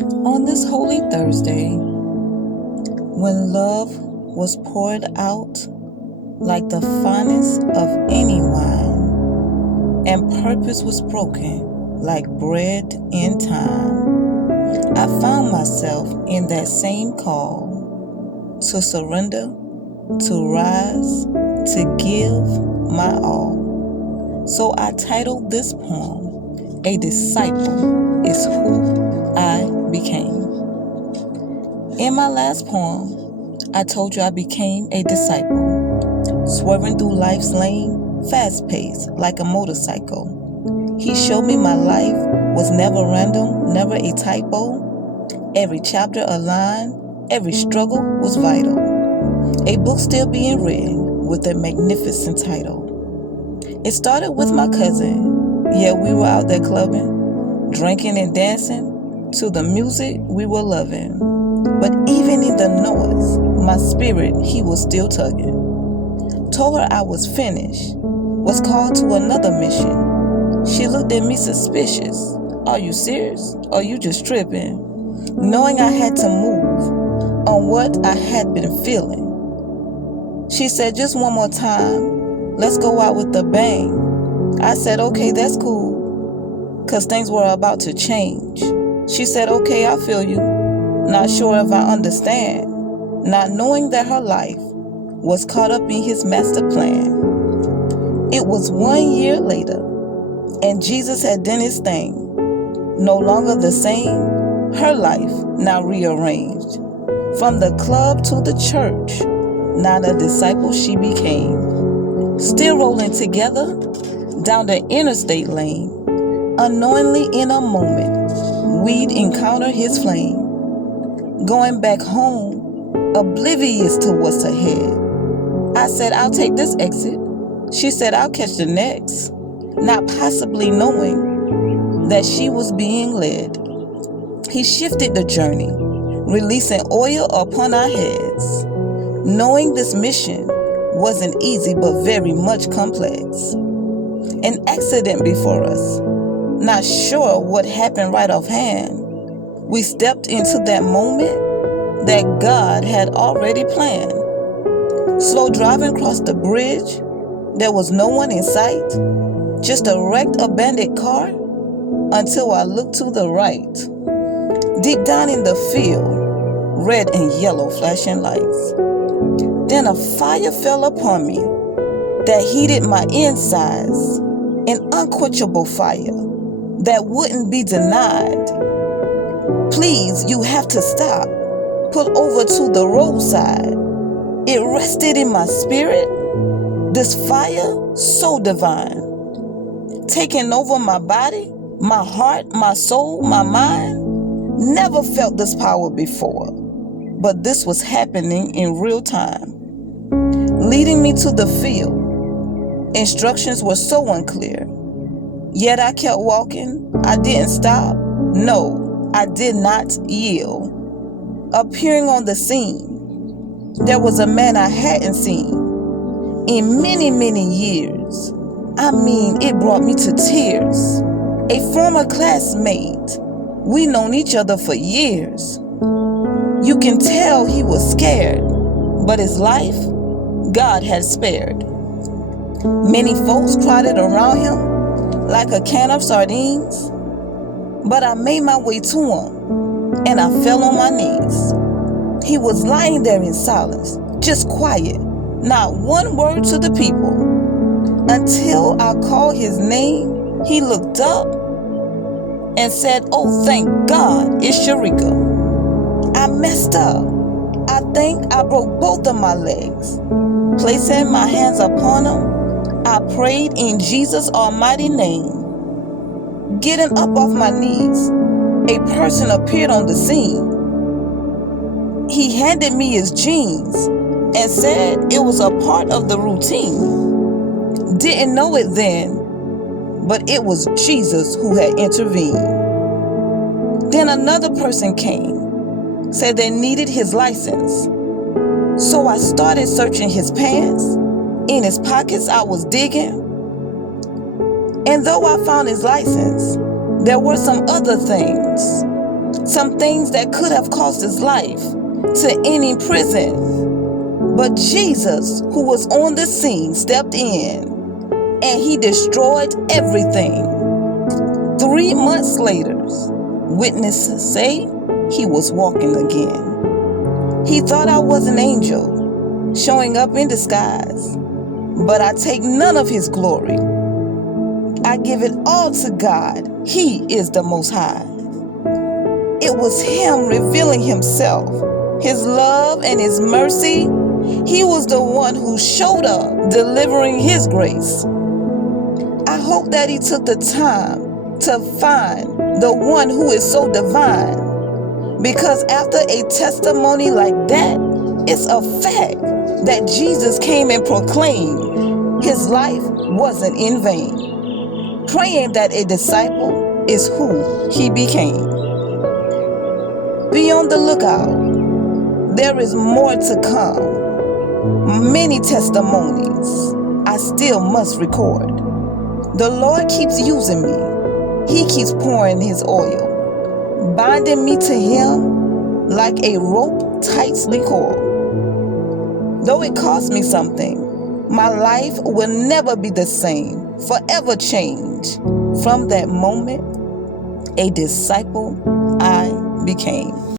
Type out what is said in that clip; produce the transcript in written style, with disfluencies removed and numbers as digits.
On this Holy Thursday, when love was poured out like the finest of any wine, and purpose was broken like bread in time, I found myself in that same call to surrender, to rise, to give my all. So I titled this poem, A Disciple is Who I Became. In my last poem, I told you I became a disciple, swerving through life's lane, fast-paced like a motorcycle. He showed me my life was never random, never a typo. Every chapter a line, every struggle was vital. A book still being read with a magnificent title. It started with my cousin. Yeah, we were out there clubbing, drinking and dancing to the music we were loving. But even in the noise, my spirit, he was still tugging. Told her I was finished, was called to another mission. She looked at me suspicious. Are you serious? Or you just tripping? Knowing I had to move on what I had been feeling. She said, just one more time, let's go out with a bang. I said, okay, that's cool, 'cause things were about to change. She said, okay, I feel you. Not sure if I understand, not knowing that her life was caught up in his master plan. It was 1 year later, and Jesus had done his thing. No longer the same, her life now rearranged. From the club to the church, not a disciple she became. Still rolling together down the interstate lane, unknowingly in a moment, we'd encounter his flame. Going back home, oblivious to what's ahead. I said, I'll take this exit. She said, I'll catch the next, not possibly knowing that she was being led. He shifted the journey, releasing oil upon our heads, knowing this mission wasn't easy but very much complex. An accident before us, not sure what happened right offhand. We stepped into that moment that God had already planned. Slow driving across the bridge, there was no one in sight, just a wrecked abandoned car until I looked to the right. Deep down in the field, red and yellow flashing lights. Then a fire fell upon me that heated my insides, an unquenchable fire that wouldn't be denied. Please, you have to stop. Pull over to the roadside. It rested in my spirit. This fire, so divine. Taking over my body, my heart, my soul, my mind. Never felt this power before. But this was happening in real time. Leading me to the field. Instructions were so unclear. Yet I kept walking. I didn't stop. No. I did not yield. Appearing on the scene, there was a man I hadn't seen in many, many years. I mean, it brought me to tears. A former classmate. We known each other for years. You can tell he was scared, but his life, God had spared. Many folks crowded around him like a can of sardines. But I made my way to him, and I fell on my knees. He was lying there in silence, just quiet, not one word to the people. Until I called his name, he looked up and said, oh, thank God, it's Sharika. I messed up. I think I broke both of my legs. Placing my hands upon him, I prayed in Jesus' almighty name. Getting up off my knees, a person appeared on the scene. He handed me his jeans and said it was a part of the routine. Didn't know it then, but it was Jesus who had intervened. Then another person came, said they needed his license. So I started searching his pants. In his pockets I was digging. And though I found his license, there were some other things some things that could have cost his life, to any prison. But Jesus, who was on the scene, stepped in and he destroyed everything. 3 months later, witnesses say he was walking again. He thought I was an angel showing up in disguise, but I take none of his glory. I give it all to God. He is the Most High. It was him revealing himself, his love and his mercy. He was the one who showed up, delivering his grace. I hope that he took the time to find the one who is so divine, because after a testimony like that, it's a fact that Jesus came and proclaimed his life wasn't in vain, praying that a disciple is who he became. Be on the lookout. There is more to come. Many testimonies I still must record. The Lord keeps using me. He keeps pouring his oil, binding me to him like a rope tightly coiled. Though it cost me something, my life will never be the same, forever changed. From that moment, a disciple I became.